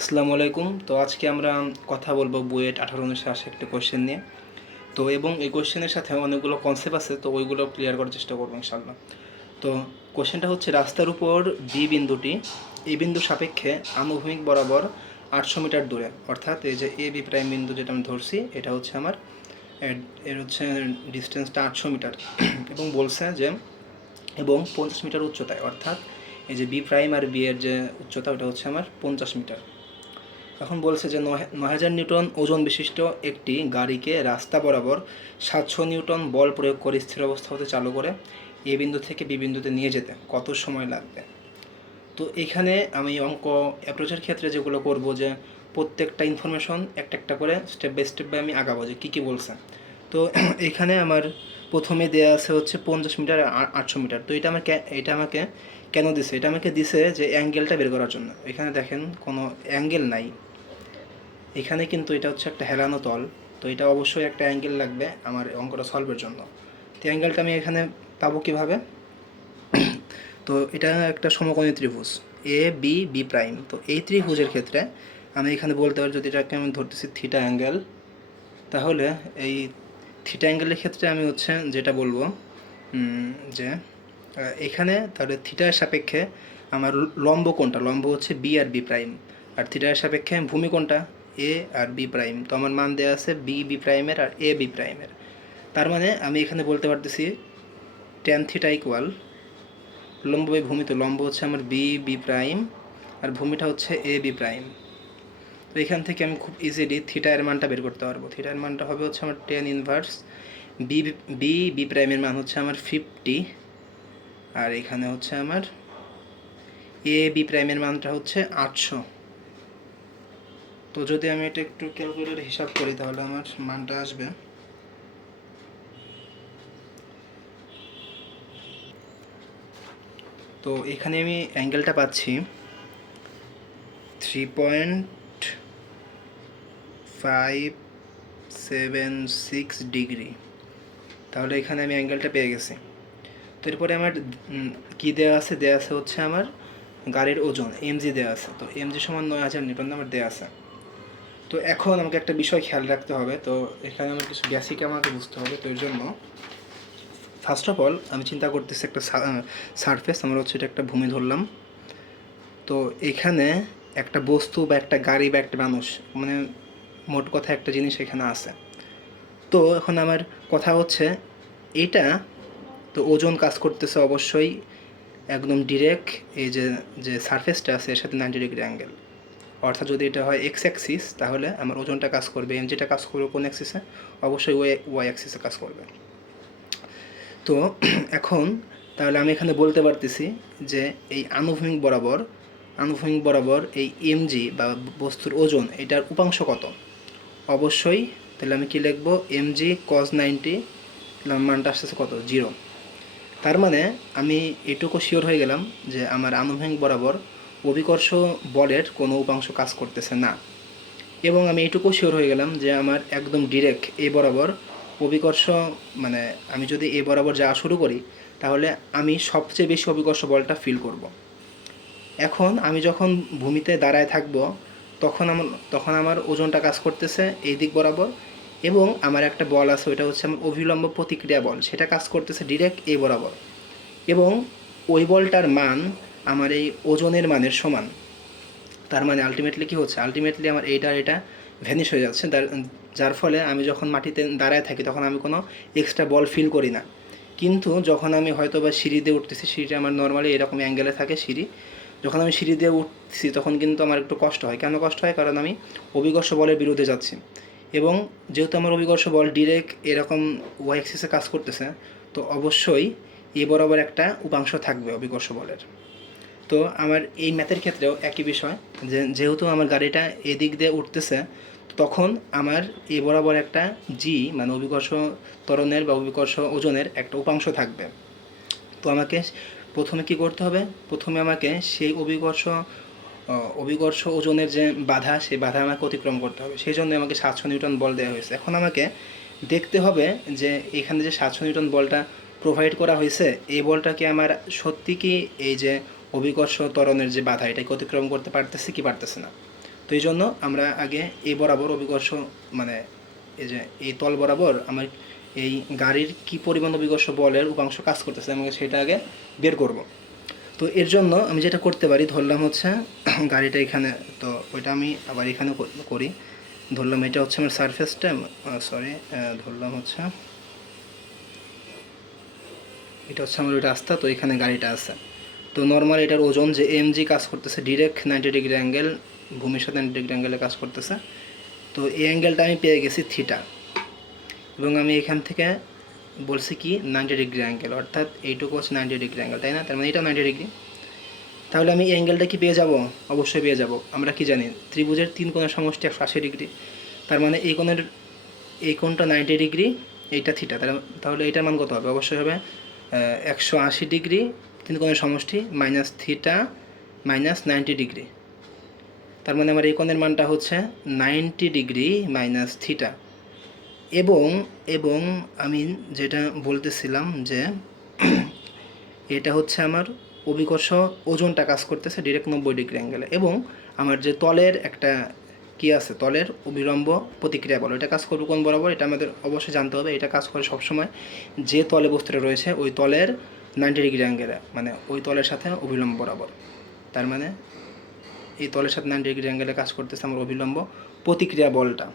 আসসালামু আলাইকুম। তো আজকে আমরা কথা বলবো বুয়েট 18-19 একটা কোয়েশ্চেন নিয়ে। তো এবং এই কোয়েশ্চেনের সাথে অনেকগুলো কনসেপ্ট আছে, তো ওইগুলো ক্লিয়ার করার চেষ্টা করবো ইনশাল্লাহ। তো কোয়েশ্চেনটা হচ্ছে, রাস্তার উপর বি বিন্দুটি এই বিন্দু সাপেক্ষে আনুভূমিক বরাবর 800 মিটার দূরে, অর্থাৎ এই যে এ বি প্রাইম বিন্দু যেটা আমি ধরছি, এটা হচ্ছে আমার এর হচ্ছে ডিস্টেন্সটা 800 মিটার এবং বলছে যে এবং 50 মিটার উচ্চতায়, অর্থাৎ এই যে বি প্রাইম আর বি এর যে উচ্চতা ওটা হচ্ছে আমার 50 মিটার। এখন বলছে যে 9000 নিউটন ওজন বিশিষ্ট একটি গাড়িকে রাস্তা বরাবর 700 নিউটন বল প্রয়োগ করে স্থির অবস্থা হতে চালু করে এ বিন্দু থেকে বি বিন্দুতে নিয়ে যেতে কত সময় লাগবে। তো এখানে আমি অঙ্ক অ্যাপ্রোচের ক্ষেত্রে যেগুলো করব, যে প্রত্যেকটা ইনফরমেশন একটা একটা করে স্টেপ বাই আমি আগাবো যে কী কী বলছে। তো এখানে আমার প্রথমে দেয়া আছে হচ্ছে 50 মিটার 800 মিটার। তো এটা আমাকে কেন দিছে? এটা আমাকে দিছে যে অ্যাঙ্গেলটা বের করার জন্য। এখানে দেখেন কোনো অ্যাঙ্গেল নাই এখানে, কিন্তু এটা হচ্ছে একটা হেলানো তল। তো এটা অবশ্যই একটা অ্যাঙ্গেল লাগবে আমার অঙ্কটা সলভের জন্য। তো অ্যাঙ্গেলটা আমি এখানে পাবো কীভাবে? তো এটা একটা সমকোণী ত্রিভুজ এ বি বি প্রাইম। তো এই ত্রিভুজের ক্ষেত্রে আমি এখানে বলতে পারি, যদি এটাকে আমি ধরতেছি থিটা অ্যাঙ্গেল, তাহলে এই থিটা অ্যাঙ্গেলের ক্ষেত্রে আমি হচ্ছে যেটা বলবো যে এখানে তাহলে থিটার সাপেক্ষে আমার লম্ব কোণটা, লম্ব হচ্ছে বি আর বি প্রাইম, আর থিটার সাপেক্ষে ভূমি কোণটা এ আর বি প্রাইম। তো আমার মান দেওয়া আছে বি বি প্রাইমের আর এ বি প্রাইমের। তার মানে আমি এখানে বলতে পারতেছি ট্যান থিটা ইকুয়াল লম্ব বাই ভূমি। তো লম্ব হচ্ছে আমার বি বি প্রাইম আর ভূমিটা হচ্ছে এ বি প্রাইম। তো এখান থেকে আমি খুব ইজিলি থিটা এর মানটা বের করতে পারবো। থিটার মানটা হবে হচ্ছে আমার tan inverse B B B প্রাইমের মান হচ্ছে আমার 50, আর এখানে হচ্ছে আমার এ বি প্রাইমের মানটা হচ্ছে 800। তো যদি আমি এটা একটু ক্যালকুলেটরে হিসাব করি তাহলে আমার মানটা আসবে তো এখানে আমি অ্যাঙ্গেলটা পাচ্ছি 3.576 ডিগ্রি। তাহলে এখানে আমি অ্যাঙ্গেলটা পেয়ে গেছি। তো এরপরে আমার কী দেওয়া আছে? দেওয়া আছে হচ্ছে আমার গাড়ির ওজন এমজি দেওয়া আছে। তো এমজি সমান 9000 নিউটন আমার দেওয়া আছে। তো এখন আমাকে একটা বিষয় খেয়াল রাখতে হবে। তো এখানে আমার কিছু বেসিক আমাকে বুঝতে হবে। তো এর জন্য ফার্স্ট অফ অল আমি চিন্তা করতেছি একটা সারফেস, আমরা হচ্ছে এটা একটা ভূমি ধরলাম। তো এখানে একটা বস্তু বা একটা গাড়ি বা একটা মানুষ, মানে মোট কথা একটা জিনিস এখানে আছে। তো এখন আমার কথা হচ্ছে এটা, তো ওজন কাজ করতেছে অবশ্যই একদম ডিরেক্ট এই যে যে সারফেসটা আছে এর সাথে 90 ডিগ্রি অ্যাঙ্গেল। অর্থাৎ যদি এটা হয় এক্স অ্যাক্সিস, তাহলে আমার ওজনটা কাজ করবে, যেটা কাজ করবে কোন অ্যাক্সিসে? অবশ্যই ওয়াই অ্যাক্সিসে কাজ করবে। তো এখন তাহলে আমি এখানে বলতে পারতেছি যে এই আনুভূমিক বরাবর এই এমজি বা বস্তুর ওজন, এটার উপাংশ কত? অবশ্যই তাহলে আমি কী লিখবো? এমজি কজ 90, মানটা আসতেছে কত? 0। তার মানে আমি এটুকু শিওর হয়ে গেলাম যে আমার আনুভূমিক বরাবর অভিকর্ষ বলের কোনো উপাংশ কাজ করতেছে না। এবং আমি এটুকু শিওর হয়ে গেলাম যে আমার একদম ডিরেক্ট এ বরাবর অভিকর্ষ, মানে আমি যদি এ বরাবর যাওয়া শুরু করি তাহলে আমি সবচেয়ে বেশি অভিকর্ষ বলটা ফিল করব। এখন আমি যখন ভূমিতে দাঁড়ায় থাকব তখন আমার ওজনটা কাজ করতেছে এই দিক বরাবর, এবং আমার একটা বল আছে, ওইটা হচ্ছে আমার অভিলম্ব প্রতিক্রিয়া বল, সেটা কাজ করতেছে ডিরেক্ট এ বরাবর, এবং ওই বলটার মান আমার এই ওজনের মানের সমান। তার মানে আলটিমেটলি কী হচ্ছে? আলটিমেটলি আমার এটা ভ্যানিশ হয়ে যাচ্ছে, যার ফলে আমি যখন মাটিতে দাঁড়ায় থাকি তখন আমি কোনো এক্সট্রা বল ফিল করি না। কিন্তু যখন আমি হয়তো বা সিঁড়ি দিয়ে উঠতেছি, সিঁড়িটা আমার নর্মালি এরকম অ্যাঙ্গেলে থাকে সিঁড়ি, যখন আমি সিঁড়ি দিয়ে উঠছি তখন কিন্তু আমার একটু কষ্ট হয়। কেন কষ্ট হয়? কারণ আমি অভিকর্ষ বলের বিরুদ্ধে যাচ্ছি, এবং যেহেতু আমার অভিকর্ষ বল ডিরেক্ট এরকম ওয়াই অ্যাক্সিসে কাজ করতেছে, তো অবশ্যই এ বরাবর একটা উপাংশ থাকবে অভিকর্ষ বলের। তো আমার এই ম্যাথের ক্ষেত্রেও একই বিষয়, যেহেতু আমার গাড়িটা এদিক দিয়ে উঠতেছে, তখন আমার এ বরাবর একটা জি, মানে অভিকর্ষ ত্বরণের বা অভিকর্ষ ওজনের একটা উপাংশ থাকবে। তো আমাকে প্রথমে কি করতে হবে? প্রথমে আমাকে সেই অভিকর্ষ ওজনের যে বাধা, সেই বাধা আমাকে অতিক্রম করতে হবে। সেই জন্য আমাকে 700 নিউটন বল দেওয়া হয়েছে। এখন আমাকে দেখতে হবে যে এখানে যে 700 নিউটন বলটা প্রোভাইড করা হয়েছে, এই বলটাকে আমার সত্যি কি এই যে অভিকর্ষ ত্বরণের যে বাধা, এটাকে অতিক্রম করতে পারতেছে কি পারতেছে না। তো এই জন্য আমরা আগে এই বরাবর অভিকর্ষ মানে এই যে এই তল বরাবর আমার এই গাড়ির কী পরিমাণ অভিকর্ষ বলের উপাংশ কাজ করতেছে আমাকে সেটা আগে বের করব। তো এর জন্য আমি যেটা করতে পারি, ধরলাম হচ্ছে গাড়িটা এখানে, তো ওইটা আমি আবার এখানে করি। ধরলাম এটা হচ্ছে আমার সারফেসটা, ধরলাম হচ্ছে এটা হচ্ছে আমার ওই রাস্তা, তো এখানে গাড়িটা আছে। তো নর্মাল এটার ওজন যে এমজি কাজ করতেছে ডিরেক্ট 90 ডিগ্রি অ্যাঙ্গেল, ভূমির সাথে 90 ডিগ্রি অ্যাঙ্গেলে কাজ করতেছে। তো এই অ্যাঙ্গেলটা আমি পেয়ে গেছি থিটা, এবং আমি এখান থেকে বলছি কি 90 ডিগ্রি অ্যাঙ্গেল, অর্থাৎ এইটুকু হচ্ছে 90 ডিগ্রি অ্যাঙ্গেল, তাই না? তার মানে এটাও 90 ডিগ্রি। তাহলে আমি এই অ্যাঙ্গেলটা কি পেয়ে যাব? অবশ্যই পেয়ে যাব। আমরা কি জানি ত্রিভুজের 3 কোণের সমষ্টি 180 ডিগ্রি, তার মানে এই কোণটা 90 ডিগ্রি, এইটা থিটা, তাহলে এটার মান কত হবে? অবশ্যই হবে 180 ডিগ্রি 3 কোণের সমষ্টি মাইনাস থিটা মাইনাস 90 ডিগ্রি। তার মানে আমার এই কোণের মানটা হচ্ছে 90 ডিগ্রি মাইনাস থিটা। এবং আমি যেটা বলতেছিলাম যে এটা হচ্ছে আমার অভিকর্ষ ওজনটা কাজ করতেছে ডিরেক্ট 90 ডিগ্রি অ্যাঙ্গেলে, এবং আমার যে তলের একটা কি আছে, তলের অবিলম্ব প্রতিক্রিয়া বল, এটা কাজ করবে কোন বরাবর? এটা আমাদের অবশ্যই জানতে হবে। এটা কাজ করে সবসময় যে তলে বস্তুটা রয়েছে ওই তলের 90 ডিগ্রি অ্যাঙ্গেলে, মানে ওই তলের সাথে অবিলম্ব বরাবর। তার মানে এই তলের সাথে 90 ডিগ্রি অ্যাঙ্গেলে কাজ করতেছে আমার অবিলম্ব প্রতিক্রিয়া বলটা।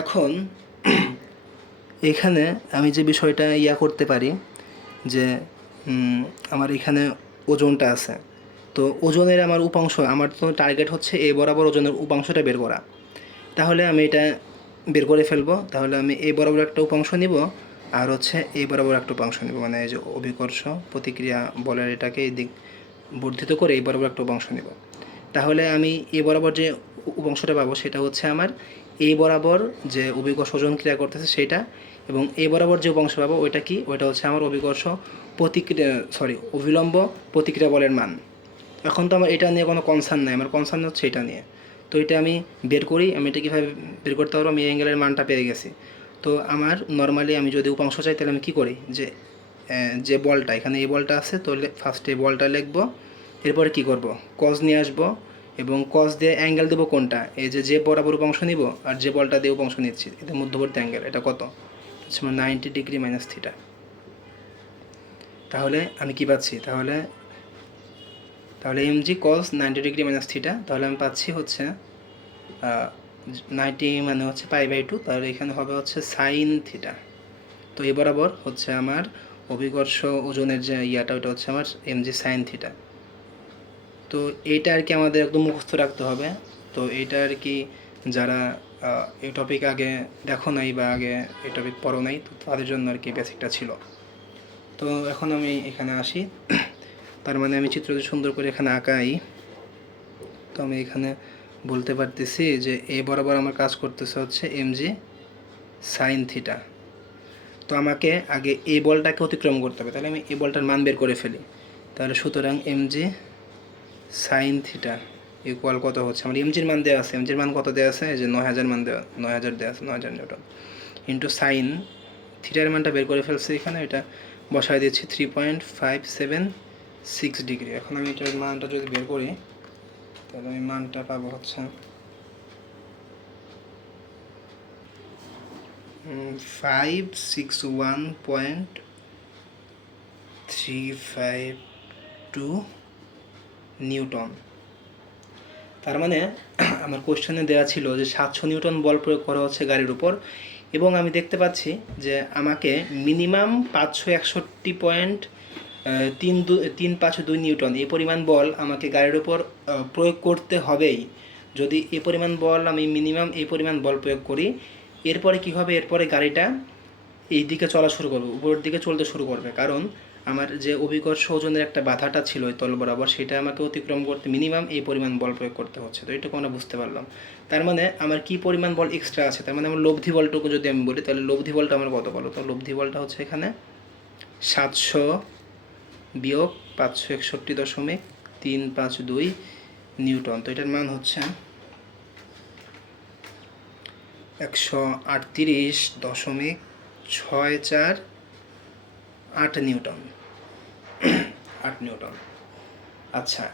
এখন এখানে আমি যে বিষয়টা করতে পারি যে আমার এখানে ওজনটা আছে, তো ওজনের আমার উপাংশ, আমার তো টার্গেট হচ্ছে এ বরাবর ওজনের উপাংশটা বের করা। তাহলে আমি এটা বের করে ফেলবো। তাহলে আমি এই বরাবর একটা উপাংশ নিব, আর হচ্ছে এই বরাবর একটা উপাংশ নিব, মানে এই যে অভিকর্ষ প্রতিক্রিয়া বলের এটাকে এই দিক বর্ধিত করে এই বরাবর একটা উপাংশ নিব। তাহলে আমি এই বরাবর যে উপাংশটা পাবো সেটা হচ্ছে আমার এই বরাবর যে অভিকর্ষ ওজন ক্রিয়া করতেছে সেটা, এবং এই বরাবর যে উপাংশ পাবো ওইটা কি? ওইটা হচ্ছে আমার অভিকর্ষ অবিলম্ব প্রতিক্রিয়া বলের মান। এখন তো আমার এটা নিয়ে কোনো কনসার্ন নাই, আমার কনসার্ন হচ্ছে এটা নিয়ে। তো এটা আমি বের করি। আমি এটা কীভাবে বের করতে পারবো? আমি অ্যাঙ্গেলের মানটা পেয়ে গেছি। তো আমার নর্মালি আমি যদি উপাংশ চাই তাহলে আমি কী করি, যে বলটা এখানে এই বলটা আছে, তো ফার্স্টে এই বলটা লিখবো, এরপরে কি করব, কজ নিয়ে আসবো, এবং কজ দিয়ে অ্যাঙ্গেল দেবো কোনটা, এই যে বরাবর উপাংশ নিব আর যে বলটা দিয়ে উপাংশ নিচ্ছি, এটা মধ্যবর্তী অ্যাঙ্গেল, এটা কত? হচ্ছে 90 ডিগ্রি মাইনাস থিটা। তাহলে আমি কি পাচ্ছি? তাহলে MG cos 90 degree minus theta, তাহলে আমি পাচ্ছি হচ্ছে 90 মানে হচ্ছে π/2, তাহলে এখানে হবে হচ্ছে সাইন থিটা। তো এই বরাবর হচ্ছে আমার অভিকর্ষ ওজনের যে ওটা হচ্ছে আমার এমজি সাইন থিটা। তো এইটা আর কি আমাদের একদম মুখস্থ রাখতে হবে। তো এইটা আর কি যারা এই টপিক আগে দেখো নাই বা আগে এই টপিক পড়ো নাই, তো তাদের জন্য আর কি বেসিকটা ছিল। তো এখন আমি এখানে আসি। তার মানে আমি চিত্রটি সুন্দর করে এখানে আঁকাই। তো আমি এখানে বলতে পারতেছি যে এ বরাবর আমার কাজ করতেছে হচ্ছে এমজি সাইন থিটা। তো আমাকে আগে এই বলটাকে অতিক্রম করতে হবে, তাহলে আমি এই বলটার মান বের করে ফেলি। তাহলে সুতরাং এমজি সাইন থিটা ইকুয়াল কত হচ্ছে, আমার এমজির মান দেওয়া আছে, এমজির মান কত দেওয়া আছে, যে 9000 মান দেওয়া, 9000 দেওয়া আছে, 9000 নিউটন ইন্টু সাইন থিটার মানটা বের করে ফেলছি এখানে, এটা বসায় দিচ্ছি 3.576 ডিগ্রি। এখন আমি এটার মানটা যদি বের করি তাহলে আমি মানটা পাবো হচ্ছে 561.352 নিউটন। তার মানে আমার কোশ্চেনে দেওয়া ছিল যে 700 নিউটন বল প্রয়োগ করা হচ্ছে গাড়ির উপর, এবং আমি দেখতে পাচ্ছি যে আমাকে মিনিমাম 561.352 নিউটন এই পরিমাণ বল আমাকে গাড়ির উপর প্রয়োগ করতে হবেই। যদি এই পরিমাণ বল আমি মিনিমাম এই পরিমাণ বল প্রয়োগ করি, এরপরে কী হবে, এরপরে গাড়িটা এই দিকে চলা শুরু করবে, উপরের দিকে চলতে শুরু করবে, কারণ আমার যে অভিকর্ষ ওজনের একটা বাধাটা ছিল ওই তল বরাবর, সেটা আমাকে অতিক্রম করতে মিনিমাম এই পরিমাণ বল প্রয়োগ করতে হচ্ছে। তো এইটুকু আমরা বুঝতে পারলাম। তার মানে আমার কি পরিমাণ বল এক্সট্রা আছে, তার মানে আমার লব্ধি বলটুকু যদি আমি বলি, তাহলে লব্ধি বলটা আমার কত বলো তো? লব্ধি বলটা হচ্ছে এখানে 700 বিয়োগ 561.352 নিউটন। তো এটার মান হচ্ছে 138.648 নিউটন। 8 নিউটন। আচ্ছা,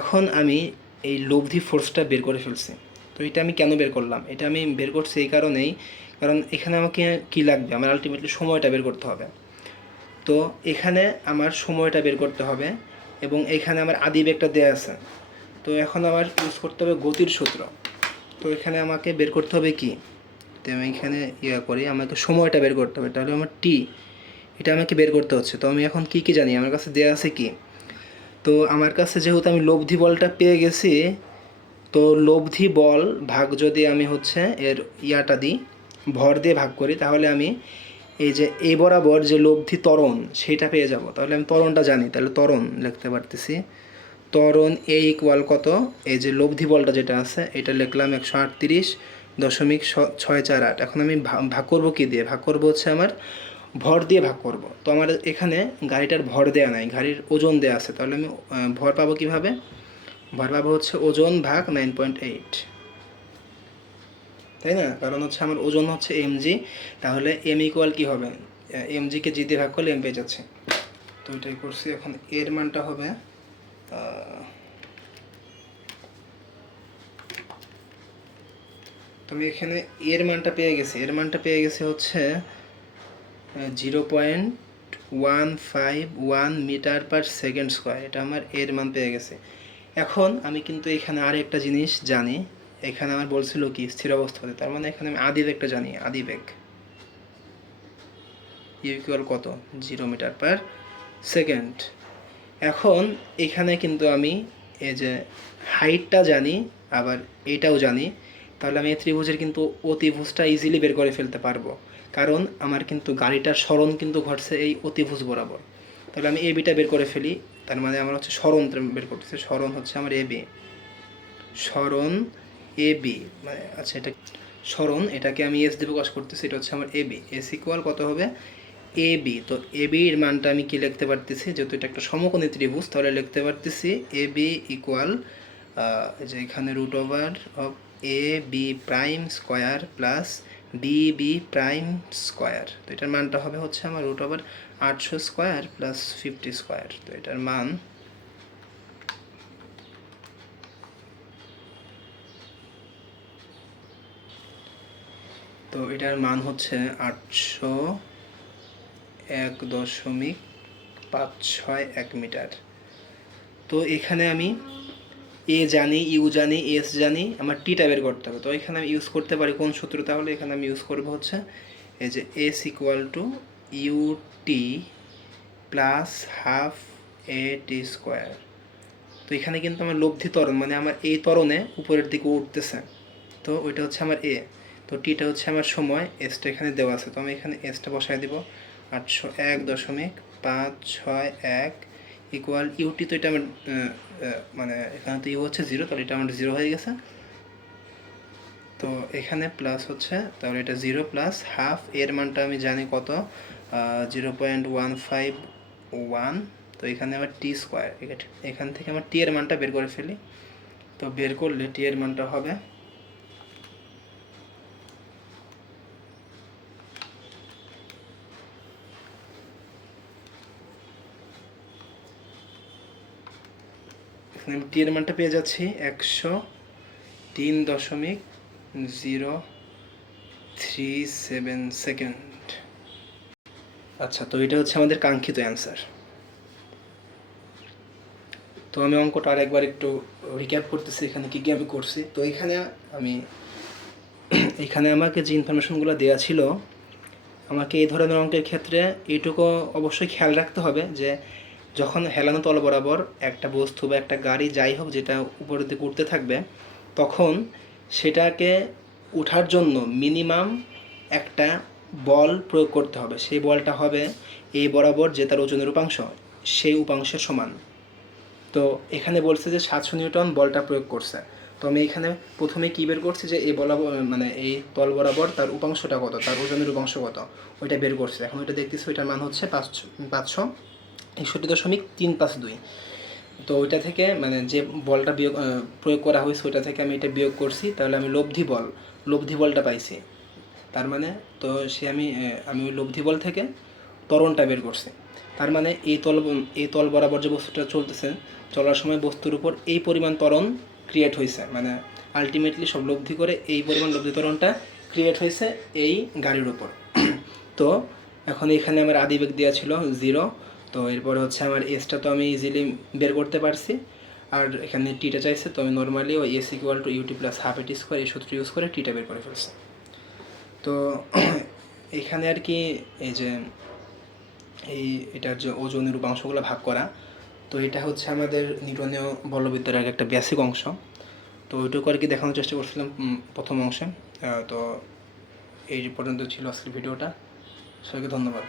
এখন আমি এই লব্ধি ফোর্সটা বের করে ফেলছি। তো এটা আমি কেন বের করলাম? এটা আমি বের করছি এই কারণেই, কারণ এখানে আমাকে কী লাগবে, আমার আলটিমেটলি সময়টা বের করতে হবে। তো এখানে আমার সময়টা বের করতে হবে এবং এখানে আমার আদিবেগটা দেওয়া আছে। তো এখন আমার ইউজ করতে হবে গতির সূত্র। তো এখানে আমাকে বের করতে হবে কি, তো আমি এখানে করি, আমাকে সময়টা বের করতে হবে, তাহলে আমার টি, এটা আমাকে বের করতে হচ্ছে। তো আমি এখন কি জানি, আমার কাছে দেওয়া আছে কি, তো আমার কাছে যেহেতু আমি লব্ধি বলটা পেয়ে গেছি, তো লব্ধি বল ভাগ যদি আমি হচ্ছে এর দিই, ভর দিয়ে ভাগ করি, তাহলে আমি এই যে এ বরাবর যে লব্ধি ত্বরণ সেটা পেয়ে যাব। তাহলে আমি ত্বরণটা জানি, তাহলে ত্বরণ লিখতে পারতেছি। ত্বরণ এ ইকুয়াল কত, এই যে লব্ধি বলটা যেটা আছে এটা লিখলাম 138.648। এখন আমি ভাগ করবো কি দিয়ে, ভাগ করবো হচ্ছে আমার ভর দিয়ে ভাগ করব। তো আমার এখানে গাড়িটার ভর দেওয়া নাই, গাড়ির ওজন দেওয়া আছে, তাহলে আমি ভর পাবো কীভাবে, ভর পাবো হচ্ছে ওজন ভাগ 9.8, তাই না? কারণ হচ্ছে আমার ওজন হচ্ছে mg, তাহলে m ইকুয়াল কী হবে, mgকে জি দিয়ে ভাগ করলে m পেয়ে যাচ্ছে। তো এটাই করছি। এখন এর মানটা হবে তো আমি এখানে এর মানটা পেয়ে গেছি হচ্ছে 0.151 মিটার পার সেকেন্ড স্কোয়ার, এটা আমার এর মান পেয়ে গেছে। এখন আমি কিন্তু এখানে আর একটা জিনিস জানি, এখানে আমার বলছিল কি স্থির অবস্থাতে, তার মানে এখানে আমি আদিবেগটা জানি, আদিবেগ ইকুয়াল কত, 0 মিটার পার সেকেন্ড। এখন এখানে কিন্তু আমি এই যে হাইটটা জানি, আবার এটাও জানি, তাহলে আমি এই ত্রিভুজের কিন্তু অতিভুজটা ইজিলি বের করে ফেলতে পারবো, কারণ আমার কিন্তু গাড়িটার সরণ কিন্তু ঘটছে এই অতিভুজ বরাবর। তাহলে আমি এবিটা বের করে ফেলি, তার মানে আমার হচ্ছে সরণ বের করতেছে, সরণ হচ্ছে আমার এবি, সরণ এবি মানে আচ্ছা এটা সরণ, এটাকে আমি এস দিয়ে প্রকাশ করতেছি, এটা হচ্ছে আমার এবি, এস ইকুয়াল কত হবে এবি। তো এবি এর মানটা আমি কি লিখতে পারতেছি, যেহেতু এটা একটা সমকোণী ত্রিভুজ, তাহলে লিখতে পারতেছি এবি ইকুয়াল যে এখানে root over of A B prime square plus B B prime square. তো এটার মানটা হবে হচ্ছে আমার root over 800 square plus 50 square. তো এটার মান হচ্ছে 801.56 মিটার। তো এখানে আমি এ জানি, ইউ জানি, এস জানি, আমার টিটা বের করতে হবে। তো এখানে আমি ইউজ করতে পারি কোন সূত্র, তাহলে এখানে আমি ইউজ করবো হচ্ছে এই যে S equal to U T plus half A T square. তো এখানে কিন্তু আমার লব্ধি ত্বরণ, মানে আমার এই ত্বরণে উপরের দিকে উঠতেছে, তো ওইটা হচ্ছে আমার এ। তো টিটা হচ্ছে আমার সময়, এসটা এখানে দেওয়া আছে, তো আমি এখানে এসটা বসায় দিব 801.561 ইকুয়াল ইউটি। তো এটা আমার মানে এখানে তো ইউ হচ্ছে 0, তাহলে এটা আমার 0 হয়ে গেছে। তো এখানে প্লাস হচ্ছে, তাহলে এটা 0 প্লাস হাফ, এর মানটা আমি জানি কত 0.151। তো এখানে আমার টি স্কোয়ার, এখান থেকে আমার টি এর মানটা বের করে ফেলি। তো বের করলে টি এর মানটা হবে আমি টি এর মানটা পেয়ে যাচ্ছি 103.037 সেকেন্ড। আচ্ছা, তো এটা হচ্ছে আমাদের কাঙ্ক্ষিত অ্যান্সার। তো আমি অঙ্কটা আরেকবার একটু রিক্যাপ করতেছি, এখানে কী কী আমি করছি। তো এখানে আমাকে যে ইনফরমেশনগুলো দেওয়া ছিল, আমাকে এই ধরনের অঙ্কের ক্ষেত্রে এইটুকু অবশ্যই খেয়াল রাখতে হবে যে যখন হেলানো তল বরাবর একটা বস্তু বা একটা গাড়ি যাই হোক যেটা উপরের দিকে উঠতে থাকবে, তখন সেটাকে ওঠার জন্য মিনিমাম একটা বল প্রয়োগ করতে হবে। সেই বলটা হবে এই বরাবর যে তার ওজনের উপাংশ, সেই উপাংশের সমান। তো এখানে বলছে যে 700 নিউটন বলটা প্রয়োগ করছে। তো আমি এখানে প্রথমে কী বের করছি যে এই বরাবর মানে এই তল বরাবর তার উপাংশটা কত, তার ওজনের উপাংশ কত, ওইটা বের করছে। এখন ওইটা দেখতেছি, ওইটার মান হচ্ছে 561.352। তো ওইটা থেকে মানে যে বলটা প্রয়োগ করা হয়েছে ওইটা থেকে আমি এটা বিয়োগ করছি, তাহলে আমি লব্ধি বলটা পাইছি। তার মানে তো আমি ওই লব্ধি বল থেকে ত্বরণটা বের করছি। তার মানে এই তল বরাবর যে বস্তুটা চলতেছে, চলার সময় বস্তুর উপর এই পরিমাণ ত্বরণ ক্রিয়েট হয়েছে, মানে আলটিমেটলি সব লব্ধি করে এই পরিমাণ লব্ধি ত্বরণটা ক্রিয়েট হয়েছে এই গাড়ির উপর। তো এখন এখানে আমার আদিবেগ দেওয়া ছিল 0, তো এরপরে হচ্ছে আমার এসটা তো আমি ইজিলি বের করতে পারছি, আর এখানে টিটা চাইছে, তো আমি নর্মালি ওই S equal to UT plus half AT square এই সূত্র ইউজ করে টিটা বের করে ফেলছি। তো এখানে আর কি এই যে এটার যে ওজনের উপাংশগুলো ভাগ করা, তো এটা হচ্ছে আমাদের নিউটনীয় বলবিদ্যার একটা বেসিক অংশ। তো ওইটুকু আর কি দেখানোর চেষ্টা করছিলাম প্রথম অংশে। তো এই পর্যন্ত ছিল আজকের ভিডিওটা। সবাইকে ধন্যবাদ।